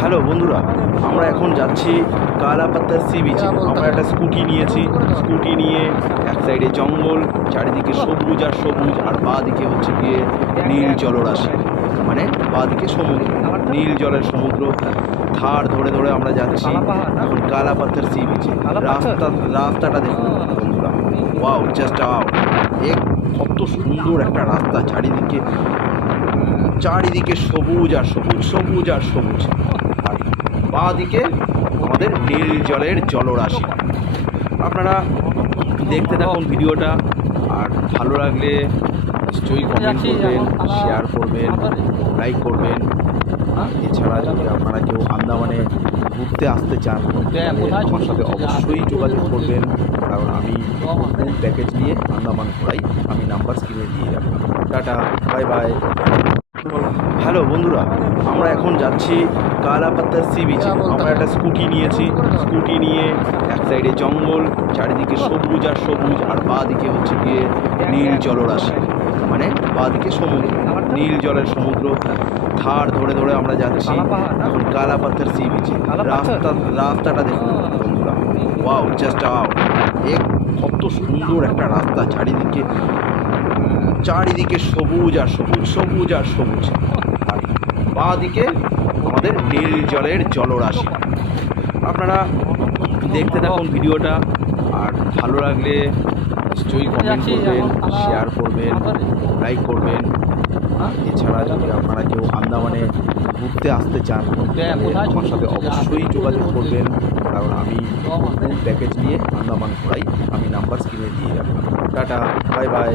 Hello বন্ধুরা, আমরা এখন যাচ্ছি কালাপাত্তার সি বিচে। আমরা একটা স্কুটি নিয়েছি। স্কুটি নিয়ে এক সাইডে জঙ্গল, চারিদিকে সবুজ আর সবুজ, আর বাঁ দিকে হচ্ছে গিয়ে নীল জলরাশি, মানে বাঁ দিকে সমুদ্র, নীল জলের সমুদ্র ধার ধরে ধরে আমরা যাচ্ছি এখন কালাপাত্তার সি বিচে। রাস্তাটা দেখুন বন্ধুরা, ওয়াও, জাস্ট ওয়াও! কত সুন্দর একটা রাস্তা, চারিদিকে সবুজ আর সবুজ, সবুজ আর সবুজ, আর বাঁ দিকে আমাদের নীল জলের জলরাশি। আপনারা দেখতে থাকুন ভিডিওটা, আর ভালো লাগলে নিশ্চয়ই কমেন্ট করবেন, শেয়ার করবেন, লাইক করবেন। আর এছাড়া যদি আপনারা কেউ আন্দামানে ঘুরতে আসতে চান, আমার সাথে অবশ্যই যোগাযোগ করবেন, কারণ আমি প্যাকেজ নিয়ে আন্দামান ঘোরাই। আমি নাম্বার স্ক্রিনে দিয়ে যাবো। Tata, bye bye. হ্যালো বন্ধুরা, আমরা এখন যাচ্ছি কালাপাত্তার সি বিচে। আমরা একটা স্কুটি নিয়েছি। স্কুটি নিয়ে এক সাইডে জঙ্গল, চারিদিকে সবুজ আর সবুজ, আর বাঁ দিকে হচ্ছে গিয়ে নীল জলরাশি, মানে বাঁ দিকে সমুদ্র, নীল জলের সমুদ্র ধার ধরে ধরে আমরা যাচ্ছি এখন কালাপাত্তার সি বিচে। রাস্তাটা দেখুন বন্ধুরা, ওয়াও, জাস্ট ওয়াও! কত সুন্দর একটা রাস্তা, চারিদিকে সবুজ আর সবুজ, সবুজ আর সবুজ, আর বাঁ দিকে আমাদের নীল জলের জলরাশি। আপনারা দেখতে থাকুন ভিডিওটা, আর ভালো লাগলে নিশ্চয়ই কমেন্ট করবেন, শেয়ার করবেন, লাইক করবেন। আর এছাড়া যদি আপনারা কেউ আন্দামানে ঘুরতে আসতে চান, আমার সাথে অবশ্যই যোগাযোগ করবেন, কারণ আমি প্যাকেজ নিয়ে আন্দামান ঘোরাই। আমি নাম্বার স্ক্রিনে দিয়ে যাবো। Tata, bye bye.